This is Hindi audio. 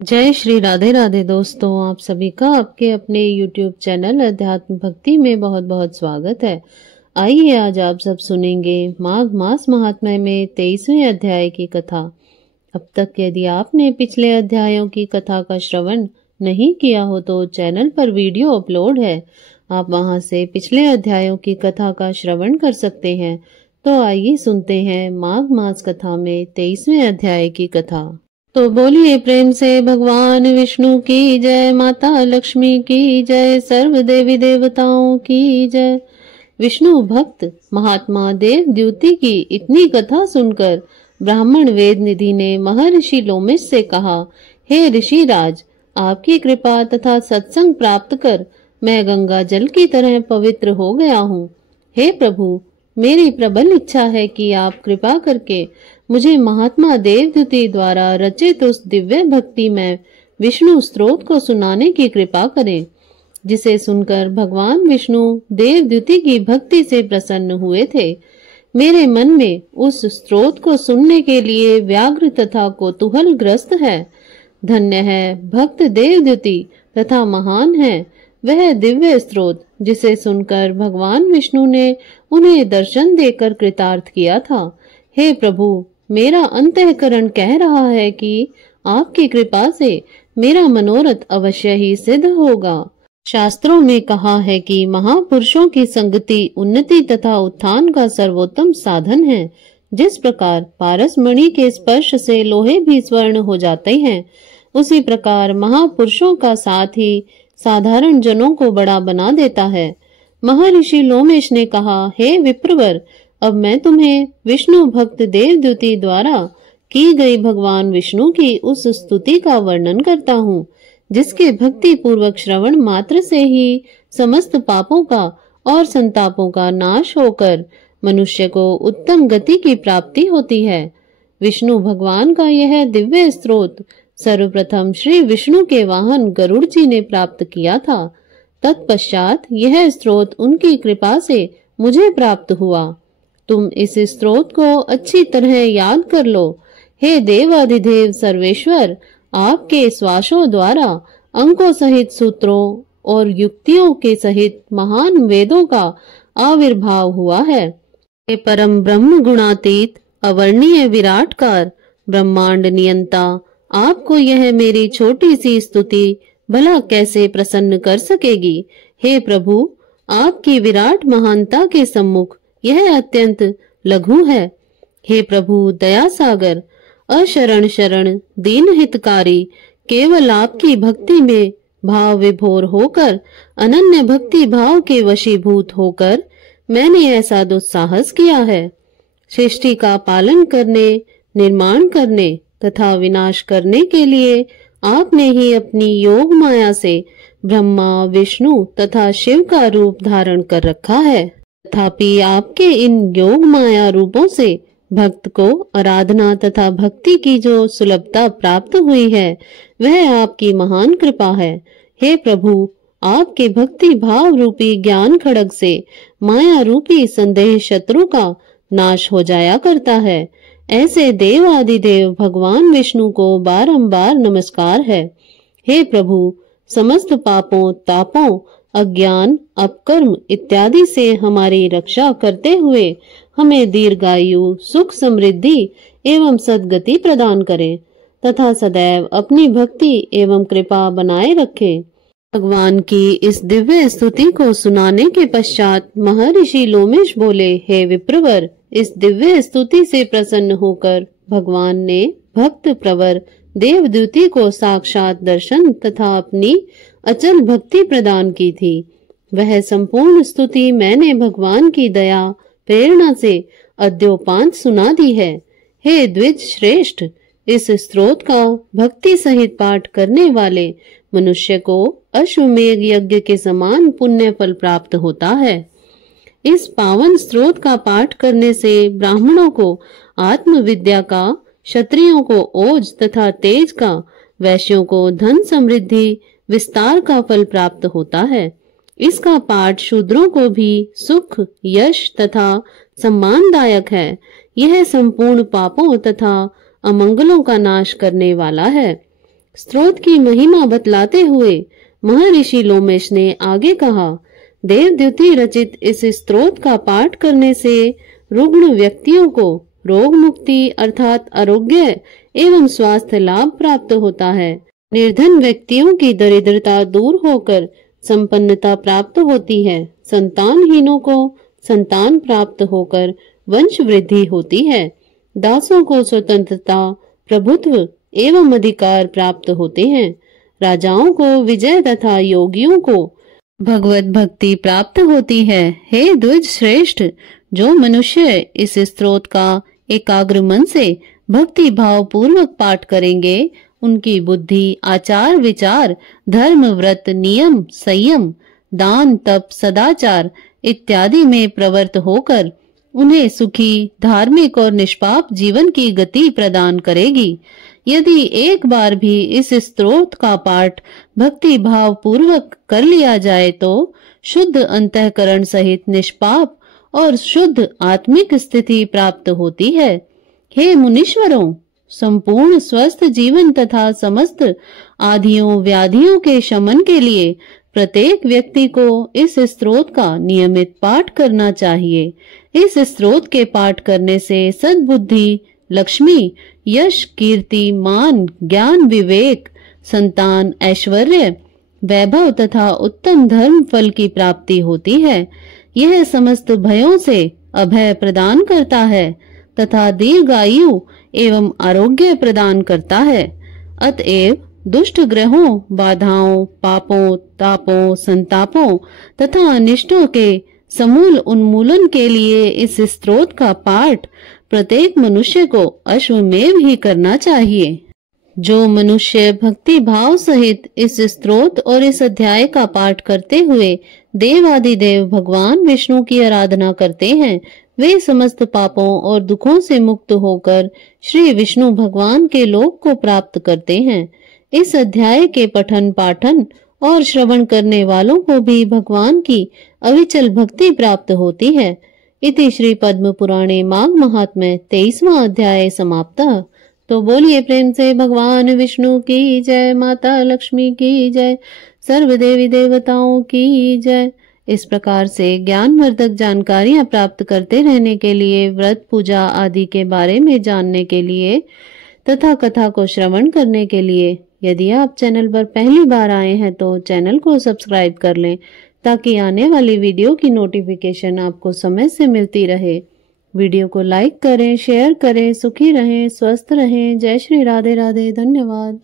जय श्री राधे राधे दोस्तों, आप सभी का आपके अपने YouTube चैनल अध्यात्म भक्ति में बहुत बहुत स्वागत है। आइए आज आप सब सुनेंगे माघ मास महात्म्य में 23वें अध्याय की कथा। अब तक यदि आपने पिछले अध्यायों की कथा का श्रवण नहीं किया हो तो चैनल पर वीडियो अपलोड है, आप वहां से पिछले अध्यायों की कथा का श्रवण कर सकते हैं। तो आइए सुनते हैं माघ मास कथा में 23वें अध्याय की कथा। तो बोलिए प्रेम से भगवान विष्णु की जय, माता लक्ष्मी की जय, सर्व देवी देवताओं की जय। विष्णु भक्त महात्मा देव द्युति की इतनी कथा सुनकर ब्राह्मण वेद निधि ने महर्षि लोमेश से कहा, हे ऋषि राज, आपकी कृपा तथा सत्संग प्राप्त कर मैं गंगा जल की तरह पवित्र हो गया हूँ। हे प्रभु, मेरी प्रबल इच्छा है कि आप कृपा करके मुझे महात्मा देवद्युति द्वारा रचित उस दिव्य भक्ति में विष्णु स्तोत्र को सुनाने की कृपा करें, जिसे सुनकर भगवान विष्णु देवद्युति की भक्ति से प्रसन्न हुए थे। मेरे मन में उस स्तोत्र को सुनने के लिए व्याग्र तथा कौतूहल ग्रस्त है। धन्य है भक्त देवद्युति तथा महान है वह दिव्य स्तोत्र जिसे सुनकर भगवान विष्णु ने उन्हें दर्शन देकर कृतार्थ किया था। हे प्रभु, मेरा अंतःकरण कह रहा है कि आपकी कृपा से मेरा मनोरथ अवश्य ही सिद्ध होगा। शास्त्रों में कहा है कि महापुरुषों की संगति उन्नति तथा उत्थान का सर्वोत्तम साधन है। जिस प्रकार पारस मणि के स्पर्श से लोहे भी स्वर्ण हो जाते हैं, उसी प्रकार महापुरुषों का साथ ही साधारण जनों को बड़ा बना देता है। महर्षि लोमेश ने कहा, हे विप्रवर, अब मैं तुम्हें विष्णु भक्त देवद्युति द्वारा की गई भगवान विष्णु की उस स्तुति का वर्णन करता हूँ, जिसके भक्ति पूर्वक श्रवण मात्र से ही समस्त पापों का और संतापों का नाश होकर मनुष्य को उत्तम गति की प्राप्ति होती है। विष्णु भगवान का यह दिव्य स्तोत्र सर्वप्रथम श्री विष्णु के वाहन गरुड़ जी ने प्राप्त किया था। तत्पश्चात यह स्तोत्र उनकी कृपा से मुझे प्राप्त हुआ। तुम इस स्तोत्र को अच्छी तरह याद कर लो। हे देवाधिदेव सर्वेश्वर, आपके श्वासों द्वारा अंकों सहित सूत्रों और युक्तियों के सहित महान वेदों का आविर्भाव हुआ है। हे परम ब्रह्म गुणातीत अवर्णीय विराटकार ब्रह्मांड नियंता, आपको यह मेरी छोटी सी स्तुति भला कैसे प्रसन्न कर सकेगी। हे प्रभु, आपकी विराट महानता के सम्मुख यह अत्यंत लघु है। हे प्रभु दया सागर, अशरण शरण दीन हितकारी, केवल आपकी भक्ति में भाव विभोर होकर अनन्य भक्ति भाव के वशीभूत होकर मैंने ऐसा दुस्साहस किया है। सृष्टि का पालन करने, निर्माण करने तथा विनाश करने के लिए आपने ही अपनी योग माया से ब्रह्मा विष्णु तथा शिव का रूप धारण कर रखा है। तथापि आपके इन योग माया रूपों से भक्त को आराधना तथा भक्ति की जो सुलभता प्राप्त हुई है, वह आपकी महान कृपा है। हे प्रभु, आपके भक्ति भाव रूपी ज्ञान खड्ग से माया रूपी संदेह शत्रु का नाश हो जाया करता है। ऐसे देवादिदेव भगवान विष्णु को बारंबार नमस्कार है। हे प्रभु, समस्त पापों तापों अज्ञान अपकर्म इत्यादि से हमारी रक्षा करते हुए हमें दीर्घायु सुख समृद्धि एवं सद्गति प्रदान करें तथा सदैव अपनी भक्ति एवं कृपा बनाए रखें। भगवान की इस दिव्य स्तुति को सुनाने के पश्चात महर्षि लोमेश बोले, हे विप्रवर, इस दिव्य स्तुति से प्रसन्न होकर भगवान ने भक्त प्रवर देवद्युति को साक्षात दर्शन तथा अपनी अचल भक्ति प्रदान की थी। वह संपूर्ण स्तुति मैंने भगवान की दया प्रेरणा से अद्योपांत सुना दी है। हे द्विज श्रेष्ठ, इस स्तोत्र का भक्ति सहित पाठ करने वाले मनुष्य को अश्वमेध यज्ञ के समान पुण्य फल प्राप्त होता है। इस पावन स्तोत्र का पाठ करने से ब्राह्मणों को आत्मविद्या का, क्षत्रियों को ओज तथा तेज का, वैश्यों को धन समृद्धि विस्तार का फल प्राप्त होता है। इसका पाठ शूद्रों को भी सुख यश तथा सम्मानदायक है। यह संपूर्ण पापों तथा अमंगलों का नाश करने वाला है। स्त्रोत की महिमा बतलाते हुए महर्षि लोमेश ने आगे कहा, देवद्युति रचित इस स्त्रोत का पाठ करने से रुग्ण व्यक्तियों को रोग मुक्ति अर्थात आरोग्य एवं स्वास्थ्य लाभ प्राप्त होता है। निर्धन व्यक्तियों की दरिद्रता दूर होकर संपन्नता प्राप्त होती है। संतानहीनों को संतान प्राप्त होकर वंश वृद्धि होती है। दासों को स्वतंत्रता, प्रभुत्व एवं अधिकार प्राप्त होते हैं। राजाओं को विजय तथा योगियों को भगवत भक्ति प्राप्त होती है। हे द्विज श्रेष्ठ, जो मनुष्य इस स्तोत्र का एकाग्र मन से भक्ति भाव पूर्वक पाठ करेंगे, उनकी बुद्धि, आचार विचार, धर्म, व्रत, नियम, संयम, दान, तप, सदाचार इत्यादि में प्रवृत्त होकर उन्हें सुखी, धार्मिक और निष्पाप जीवन की गति प्रदान करेगी। यदि एक बार भी इस स्तोत्र का पाठ भक्ति भाव पूर्वक कर लिया जाए तो शुद्ध अंतःकरण सहित निष्पाप और शुद्ध आत्मिक स्थिति प्राप्त होती है। हे मुनीश्वरों, संपूर्ण स्वस्थ जीवन तथा समस्त आधियों व्याधियों के शमन के लिए प्रत्येक व्यक्ति को इस स्तोत्र का नियमित पाठ करना चाहिए। इस स्तोत्र के पाठ करने से सद्बुद्धि, लक्ष्मी, यश, कीर्ति, मान, ज्ञान, विवेक, संतान, ऐश्वर्य, वैभव तथा उत्तम धर्म फल की प्राप्ति होती है। यह समस्त भयों से अभय प्रदान करता है तथा दीर्घायु एवं आरोग्य प्रदान करता है। अतएव दुष्ट ग्रहों, बाधाओं, पापों, तापों, संतापों तथा अनिष्टों के समूल उन्मूलन के लिए इस स्तोत्र का पाठ प्रत्येक मनुष्य को अश्वमेव ही करना चाहिए। जो मनुष्य भक्ति भाव सहित इस स्तोत्र और इस अध्याय का पाठ करते हुए देवादिदेव भगवान विष्णु की आराधना करते हैं, वे समस्त पापों और दुखों से मुक्त होकर श्री विष्णु भगवान के लोक को प्राप्त करते हैं। इस अध्याय के पठन पाठन और श्रवण करने वालों को भी भगवान की अविचल भक्ति प्राप्त होती है। इति श्री पद्म पुराणे माघ महात्म्य 23वां अध्याय समाप्तः। तो बोलिए प्रेम से भगवान विष्णु की जय, माता लक्ष्मी की जय, सर्व देवी देवताओं की जय। इस प्रकार से ज्ञानवर्धक जानकारियां प्राप्त करते रहने के लिए, व्रत पूजा आदि के बारे में जानने के लिए तथा कथा को श्रवण करने के लिए यदि आप चैनल पर पहली बार आए हैं तो चैनल को सब्सक्राइब कर लें ताकि आने वाली वीडियो की नोटिफिकेशन आपको समय से मिलती रहे। वीडियो को लाइक करें, शेयर करें। सुखी रहें, स्वस्थ रहें। जय श्री राधे राधे। धन्यवाद।